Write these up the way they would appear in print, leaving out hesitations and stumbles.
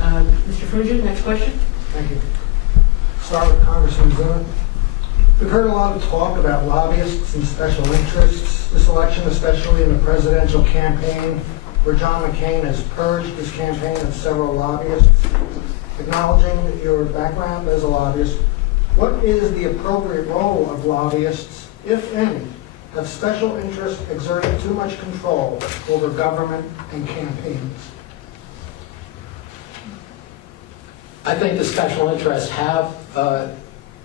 Mr. Frugen, next question. Thank you. Start with Congressman Zimmer. We've heard a lot of talk about lobbyists and special interests this election, especially in the presidential campaign, where John McCain has purged his campaign of several lobbyists. Acknowledging your background as a lobbyist, what is the appropriate role of lobbyists, if any? Have special interests exerted too much control over government and campaigns? I think the special interests have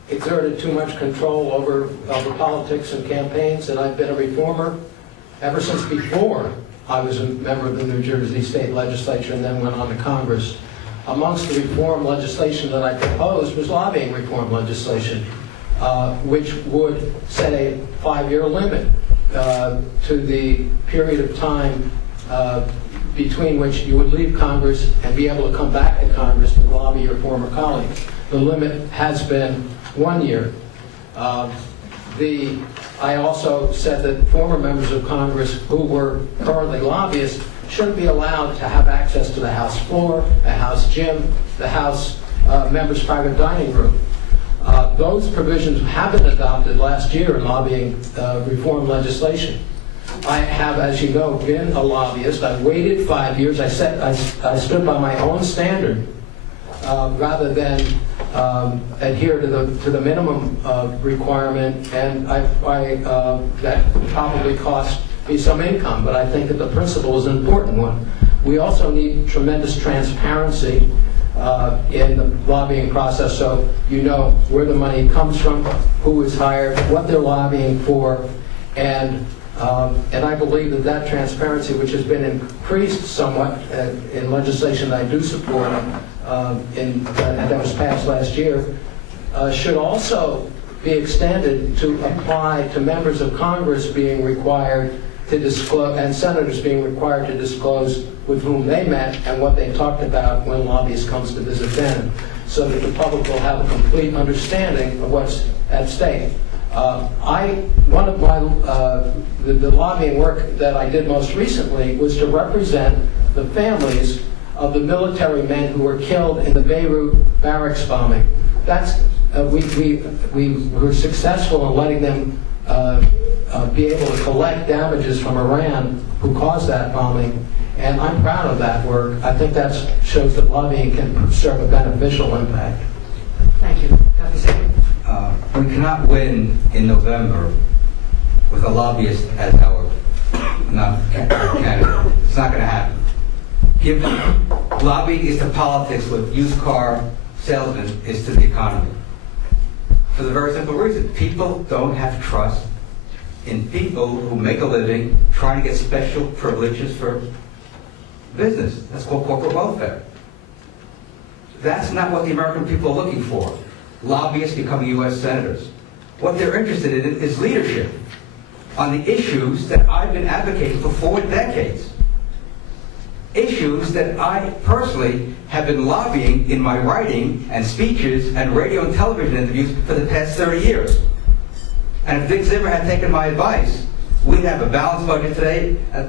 exerted too much control over politics and campaigns, and I've been a reformer ever since before I was a member of the New Jersey State Legislature and then went on to Congress. Amongst the reform legislation that I proposed was lobbying reform legislation, which would set a 5-year limit to the period of time between which you would leave Congress and be able to come back to Congress to lobby your former colleagues. The limit has been 1 year. I also said that former members of Congress who were currently lobbyists shouldn't be allowed to have access to the House floor, the House gym, the House members' private dining room. Those provisions have been adopted last year in lobbying reform legislation. I have, as you know, been a lobbyist. I waited 5 years. I stood by my own standard rather than adhere to the minimum requirement, and that probably cost me some income, but I think that the principle is an important one. We also need tremendous transparency in the lobbying process, so you know where the money comes from, who is hired, what they're lobbying for, and I believe that transparency, which has been increased somewhat in legislation that I do support, and that was passed last year, should also be extended to apply to members of Congress being required to disclose, and senators being required to disclose with whom they met and what they talked about when lobbyists comes to visit them, so that the public will have a complete understanding of what's at stake. One of my the lobbying work that I did most recently was to represent the families of the military men who were killed in the Beirut barracks bombing. That's we were successful in letting them be able to collect damages from Iran who caused that bombing, and I'm proud of that work. I think that shows that lobbying can serve a beneficial impact. Thank you. Dr. Sabrin. We cannot win in November with a lobbyist as our candidate. It's not going to happen. Lobbying is to politics what used car salesman is to the economy. For the very simple reason, people don't have trust in people who make a living trying to get special privileges for business. That's called corporate welfare. That's not what the American people are looking for. Lobbyists becoming U.S. senators. What they're interested in is leadership on the issues that I've been advocating for 4 decades. Issues that I personally have been lobbying in my writing and speeches and radio and television interviews for the past 30 years. And if Dick Zimmer had taken my advice, we'd have a balanced budget today at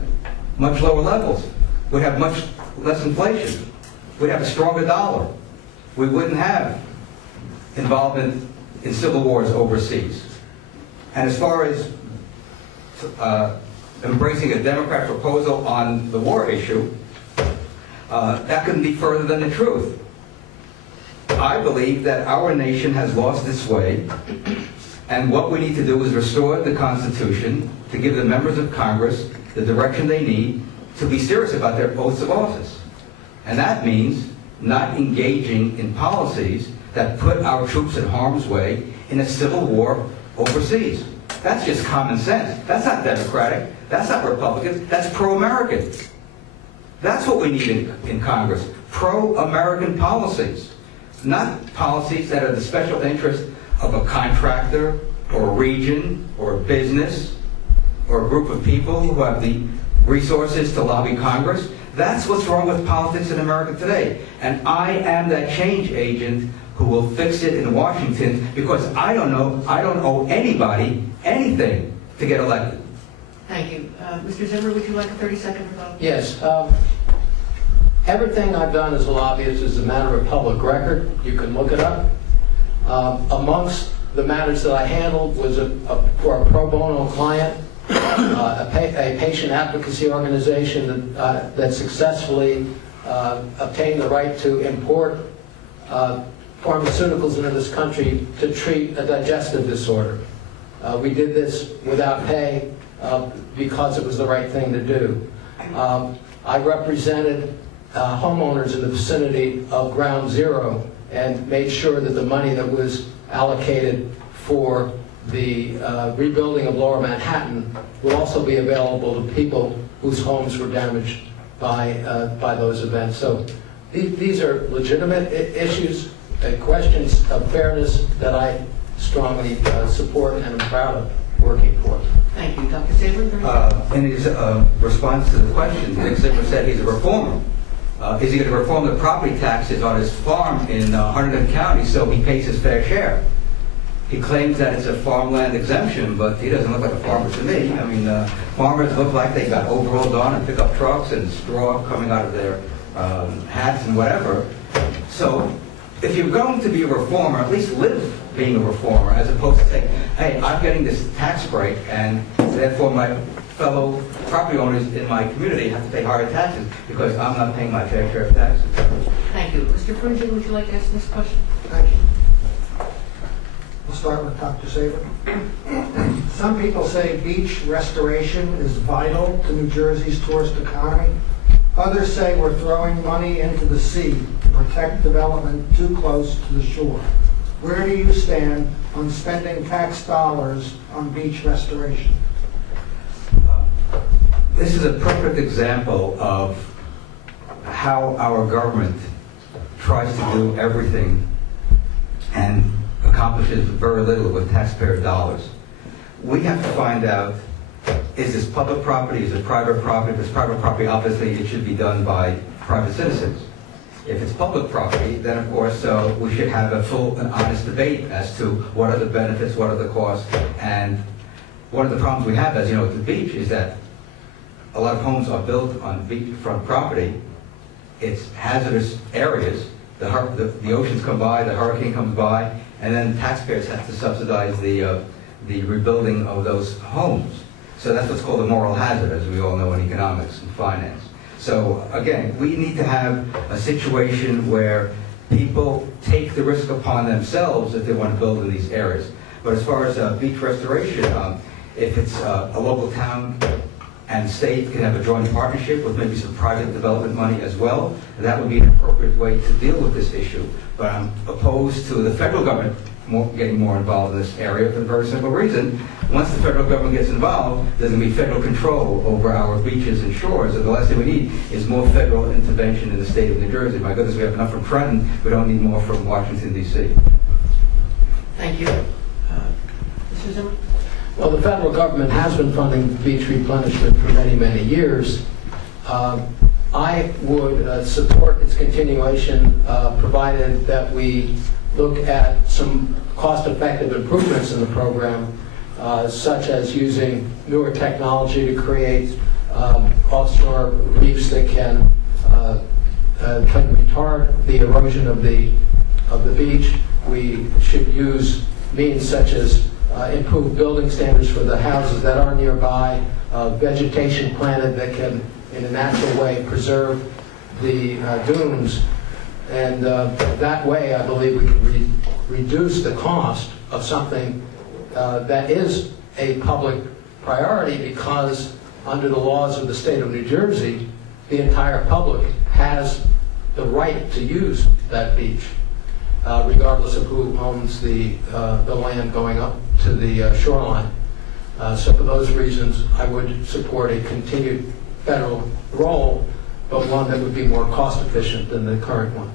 much lower levels. We'd have much less inflation. We'd have a stronger dollar. We wouldn't have involvement in civil wars overseas. And as far as embracing a Democrat proposal on the war issue, that couldn't be further than the truth. I believe that our nation has lost its way, and what we need to do is restore the Constitution to give the members of Congress the direction they need to be serious about their oaths of office. And that means not engaging in policies that put our troops in harm's way in a civil war overseas. That's just common sense. That's not Democratic. That's not Republican. That's pro-American. That's what we need in Congress. Pro-American policies. Not policies that are the special interest of a contractor or a region or a business or a group of people who have the resources to lobby Congress. That's what's wrong with politics in America today. And I am that change agent who will fix it in Washington, because I don't owe anybody anything to get elected. Thank you. Mr. Zimmer, would you like a 30-second rebuttal? Yes. Everything I've done as a lobbyist is a matter of public record. You can look it up. Amongst the matters that I handled was for a pro bono client, a patient advocacy organization that successfully obtained the right to import pharmaceuticals into this country to treat a digestive disorder. We did this without pay because it was the right thing to do. I represented homeowners in the vicinity of Ground Zero and made sure that the money that was allocated for the rebuilding of Lower Manhattan would also be available to people whose homes were damaged by those events. So these are legitimate issues, questions of fairness that I strongly support and am proud of working for. Thank you. Dr. Sabrin? In his response to the question, Dick Zimmer said he's a reformer. Is he going to reform the property taxes on his farm in Hunterdon County so he pays his fair share? He claims that it's a farmland exemption, but he doesn't look like a farmer to me. I mean, farmers look like they got overalls on and pickup trucks and straw coming out of their hats and whatever. So if you're going to be a reformer, at least live being a reformer, as opposed to saying, hey, I'm getting this tax break, and therefore my fellow property owners in my community have to pay higher taxes because I'm not paying my fair share of taxes. Thank you. Mr. Frungen, would you like to ask this question? Thank you. We'll start with Dr. Sabrin. Some people say beach restoration is vital to New Jersey's tourist economy. Others say we're throwing money into the sea to protect development too close to the shore. Where do you stand on spending tax dollars on beach restoration? This is a perfect example of how our government tries to do everything and accomplishes very little with taxpayer dollars. We have to find out, is this public property, is it private property? If it's private property, obviously it should be done by private citizens. If it's public property, then of course we should have a full and honest debate as to what are the benefits, what are the costs, and one of the problems we have, as you know, at the beach is that a lot of homes are built on beachfront property. It's hazardous areas. The oceans come by, the hurricane comes by, and then taxpayers have to subsidize the rebuilding of those homes. So that's what's called a moral hazard, as we all know in economics and finance. So again, we need to have a situation where people take the risk upon themselves if they want to build in these areas. But as far as beach restoration, if it's a local town and state can have a joint partnership with maybe some private development money as well, that would be an appropriate way to deal with this issue. But I'm opposed to the federal government getting more involved in this area for the very simple reason, once the federal government gets involved, there's going to be federal control over our beaches and shores, and the last thing we need is more federal intervention in the state of New Jersey. My goodness, we have enough from Trenton, we don't need more from Washington, D.C. Thank you. Mr. Zimmer? Well, the federal government has been funding beach replenishment for many, many years. I would support its continuation, provided that we look at some cost-effective improvements in the program, such as using newer technology to create offshore reefs that can retard the erosion of the beach. We should use means such as improved building standards for the houses that are nearby, vegetation planted that can, in a natural way, preserve the dunes. And that way, I believe we can reduce the cost of something that is a public priority, because under the laws of the state of New Jersey, the entire public has the right to use that beach, regardless of who owns the land going up to the shoreline. So for those reasons, I would support a continued federal role, but one that would be more cost efficient than the current one.